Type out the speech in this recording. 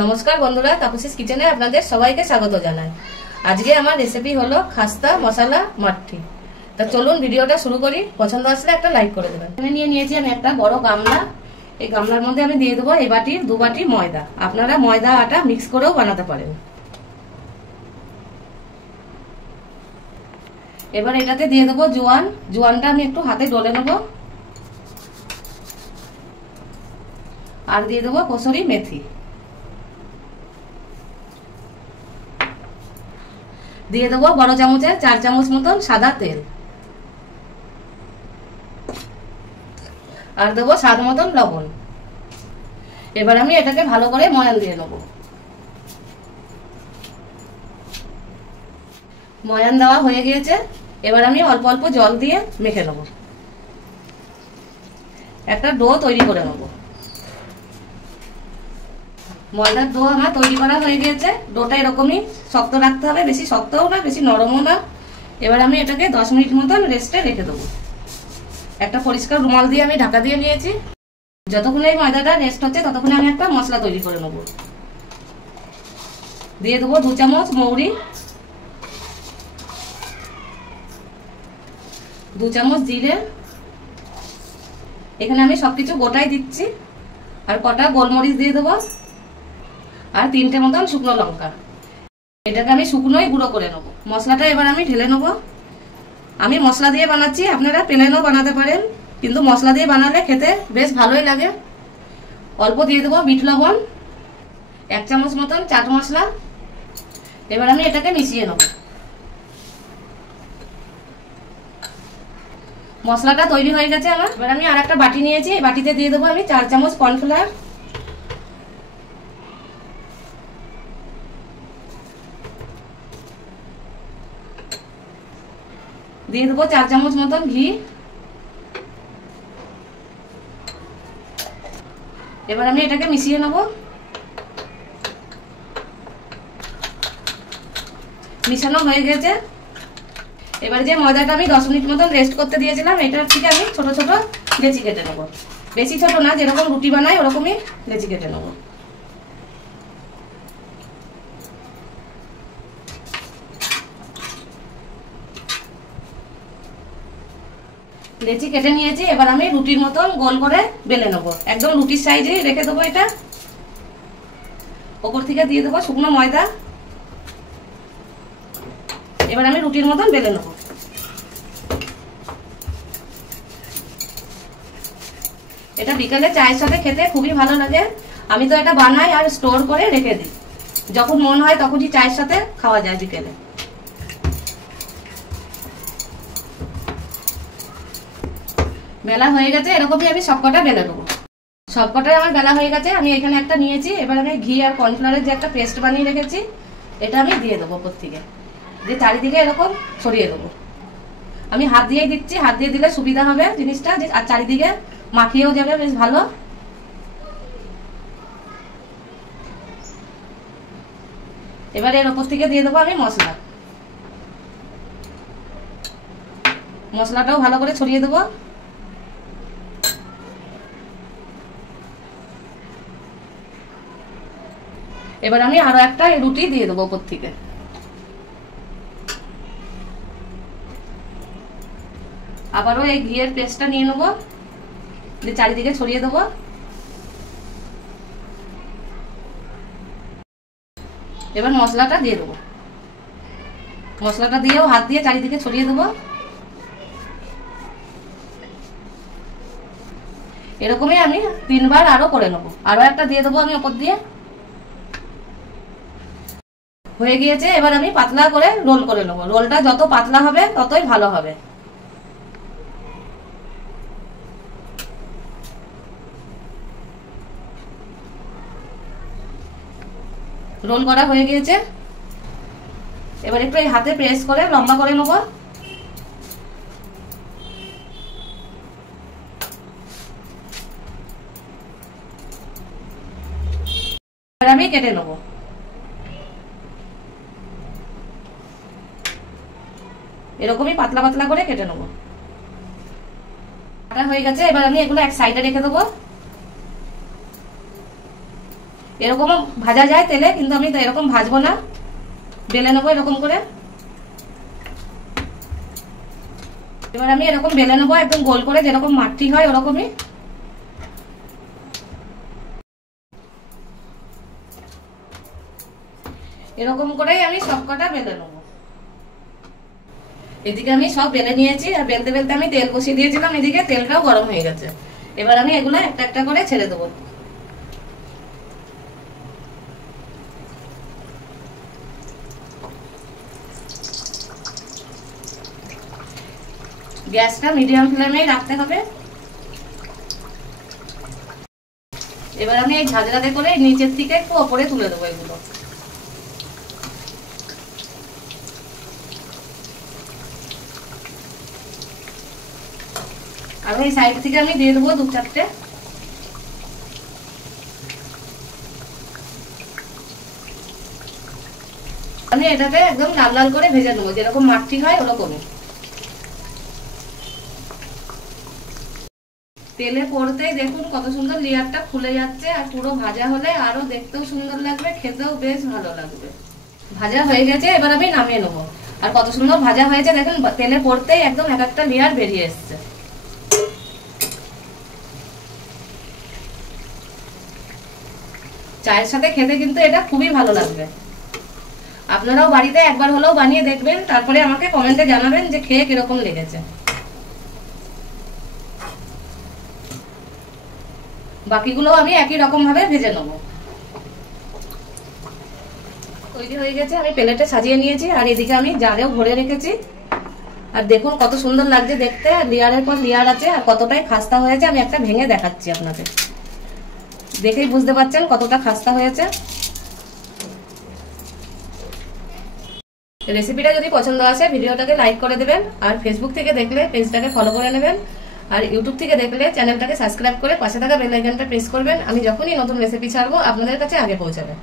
নমস্কার বন্ধুরা, তাপসীস কিচেনে আপনাদের সবাইকে স্বাগত জানাই। আজকে আমার রেসিপি হলো খাস্তা মশলা মাঠি। তা চলুন ভিডিওটা শুরু করি। পছন্দ আসলে একটা লাইক করে দেবেন। এখানে নিয়ে নিয়েছি আমি একটা বড় গামলা। এই গামলার মধ্যে আমি দিয়ে দেবো এই বাটির 2 বাটি ময়দা। আপনারা ময়দা আটা মিক্স করেও বানাতে পারেন। এবার এটাতে দিয়ে দেবো জোয়ান। জোয়ানটা আমি একটু হাতে ডলে নেবো। আর দিয়ে দেবো কসুরি মেথি। দিয়ে দেবো বড় চামচের 4 চামচ মতন সাদা তেল। আর দেবো স্বাদ মতন লবণ। এবার আমি এটাকে ভালো করে ময়ান দিয়ে নেব। ময়ান দেওয়া হয়ে গিয়েছে। এবার আমি অল্প অল্প জল দিয়ে মেখে নেব। একটা ডো তৈরি করে নেব। ময়দার ডো আমার তৈরি করা হয়ে গিয়েছে। ডোটা এরকমই শক্ত রাখতে হবে, বেশি শক্তও না বেশি নরমও না। এবার আমি এটাকে 10 মিনিট মতন রেস্টে রেখে দেবো। একটা পরিষ্কার রুমাল দিয়ে আমি ঢাকা দিয়ে নিয়েছি। যতক্ষণ এই ময়দাটা রেস্ট হচ্ছে ততক্ষণে আমি একটা মশলা তৈরি করে নেব। দিয়ে দেবো 2 চামচ মৌরি, 2 চামচ জিরে। এখানে আমি সবকিছু গোটাই দিচ্ছি। আর কটা গোলমরিচ দিয়ে দেবো। আর 3টে মতন শুকনো লঙ্কা। এটাকে আমি শুকনোই গুঁড়ো করে নেবো। মশলাটা এবার আমি ঢেলে নেবো। আমি মশলা দিয়ে বানাচ্ছি, আপনারা প্লেনও বানাতে পারেন, কিন্তু মশলা দিয়ে বানালে খেতে বেশ ভালোই লাগে। অল্প দিয়ে দেবো বিট লবণ, 1 চামচ মতন চাট মশলা। এবার আমি এটাকে মিশিয়ে নেব। মশলাটা তৈরি হয়ে গেছে আমার। এবার আমি আর একটা বাটি নিয়েছি। এই বাটিতে দিয়ে দেবো আমি 4 চামচ কর্নফ্লাওয়ার। দিয়ে দেবো 4 চামচ মতন ঘি। এবার আমি এটাকে মিশিয়ে নেব। মিশানো হয়ে গেছে। এবার যে ময়দাটা আমি 10 মিনিট মতন রেস্ট করতে দিয়েছিলাম, এটার থেকে আমি ছোট ছোট লেচি কেটে নেব। বেশি ছোট না, যেরকম রুটি বানাই ওরকমই লেচি কেটে নেব। লেচি কেটে নিয়েছি। এবার আমি রুটির মতন গোল করে বেলে নেবো। একদম রুটির সাইজে রেখে দেবো। এটা ওপর থেকে দিয়ে দেবো শুকনো ময়দা। এবার আমি রুটির মতন বেলে নেবো। এটা বিকেলে চায়ের সাথে খেতে খুবই ভালো লাগে। আমি তো এটা বানাই আর স্টোর করে রেখে দিই। যখন মন হয় তখনই চায়ের সাথে খাওয়া যায় বিকেলে। বেলা হয়ে গেছে। এরকমই আমি সবকটা বেলে নেবো। সবকটাই আমার বেলা হয়ে গেছে। আমি এখানে একটা নিয়েছি। এবার আমি ঘি আর কর্নফ্লাওয়ারের যে একটা পেস্ট বানিয়ে রেখেছি, এটা আমি দিয়ে দেবো ওপর থেকে। দিয়ে চারিদিকে এরকম ছড়িয়ে দেবো। আমি হাত দিয়েই দিচ্ছি। হাত দিয়ে দিলে সুবিধা হবে জিনিসটা, আর চারিদিকে মাখিয়েও যাবে বেশ ভালো। এবার এর ওপর থেকে দিয়ে দেবো আমি মশলা। মশলাটাও ভালো করে ছড়িয়ে দেবো। এবার আমি আরো একটা রুটি দিয়ে দেবো ওপর থেকে। আবারও এই ঘিয়ের পেস্টটা নিয়ে নেবো, দিয়ে চারিদিকে ছড়িয়ে দেবো। এবার মশলাটা দিয়ে দেবো। মশলাটা দিয়েও হাত দিয়ে চারিদিকে ছড়িয়ে দেবো। এরকমই আমি 3 বার আরো করে নেবো। আরো একটা দিয়ে দেবো আমি ওপর দিয়ে। হয়ে গিয়েছে। এবার আমি পাতলা করে রোল করে নেবো। রোলটা যত পাতলা হবে ততই ভালো হবে। রোল করা হয়ে গিয়েছে। এবার একটু এই হাতে প্রেস করে লম্বা করে নেবো। এবার আমি কেটে নেবো। এরকমই পাতলা পাতলা করে কেটে নেবো। কাটা হয়ে গেছে। এবার আমি এগুলো এক সাইডে রেখে দেবো। এরকম ভাজা যায় তেলে, কিন্তু আমি তো এরকম ভাজবো না, বেলে নেবো এরকম করে। এবার আমি এরকম বেলে নেবো একদম গোল করে, যেরকম মাটি হয় ওরকমই। এরকম করেই আমি সবকটা বেলে নেবো। এদিকে আমি সব বেলে নিয়েছি, আর বেলতে বেলতে আমি তেল বসিয়ে দিয়েছিলাম, এদিকে তেলটাও গরম হয়ে গেছে। এবার আমি এগুলো একটা একটা করে ছেড়ে দেবো। গ্যাসটা মিডিয়াম ফ্লেমেই রাখতে হবে। এবার আমি এই ঝাঁঝরাতে করে নিচের থেকে একটু ওপরে তুলে দেবো এগুলো। আর এই সাইড থেকে আমি দিয়ে দেবো 2-4টে। আমি এটাকে একদম লাল লাল করে ভেজে নেবো, যেরকম মাটি হয় ওরকমই। তেলে পড়তেই দেখুন কত সুন্দর লেয়ারটা খুলে যাচ্ছে, আর পুরো ভাজা হলে আরো দেখতেও সুন্দর লাগবে, খেতেও বেশ ভালো লাগবে। ভাজা হয়ে গেছে, এবার আমি নামিয়ে নেবো। আর কত সুন্দর ভাজা হয়েছে দেখুন, তেলে পড়তেই একদম এক একটা লেয়ার বেরিয়ে এসছে। চায়ের সাথে খেতে কিন্তু এটা খুবই ভালো লাগবে। আপনারাও বাড়িতে একবার হলেও বানিয়ে দেখবেন, তারপরে আমাকে কমেন্টে জানাবেন যে খেয়ে কিরকম লেগেছে। বাকিগুলো আমি একই রকম ভাবে ভেজে নেবো। তৈরি হয়ে গেছে, আমি প্লেটে সাজিয়ে নিয়েছি, আর এদিকে আমি জারেও ভরে রেখেছি। আর দেখুন কত সুন্দর লাগছে দেখতে, লেয়ারের পর লেয়ার আছে, আর কতটাই খাস্তা হয়েছে। আমি একটা ভেঙে দেখাচ্ছি আপনাদের, দেখেই বুঝতে পারছেন কতটা খাস্তা হয়েছে। রেসিপিটা যদি পছন্দ আসে ভিডিওটাকে লাইক করে দেবেন, আর ফেসবুক থেকে দেখলে পেজটাকে ফলো করে নেবেন, আর ইউটিউব থেকে দেখলে চ্যানেলটাকে সাবস্ক্রাইব করে পাশে থাকা বেল আইকনটা প্রেস করবেন। আমি যখনই নতুন রেসিপি ছাড়বো আপনাদের কাছে আগে পৌঁছাবে।